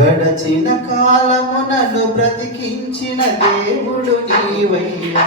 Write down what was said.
గడచిన కాలమునను బ్రతికించిన దేవుడు నీవయ్యా.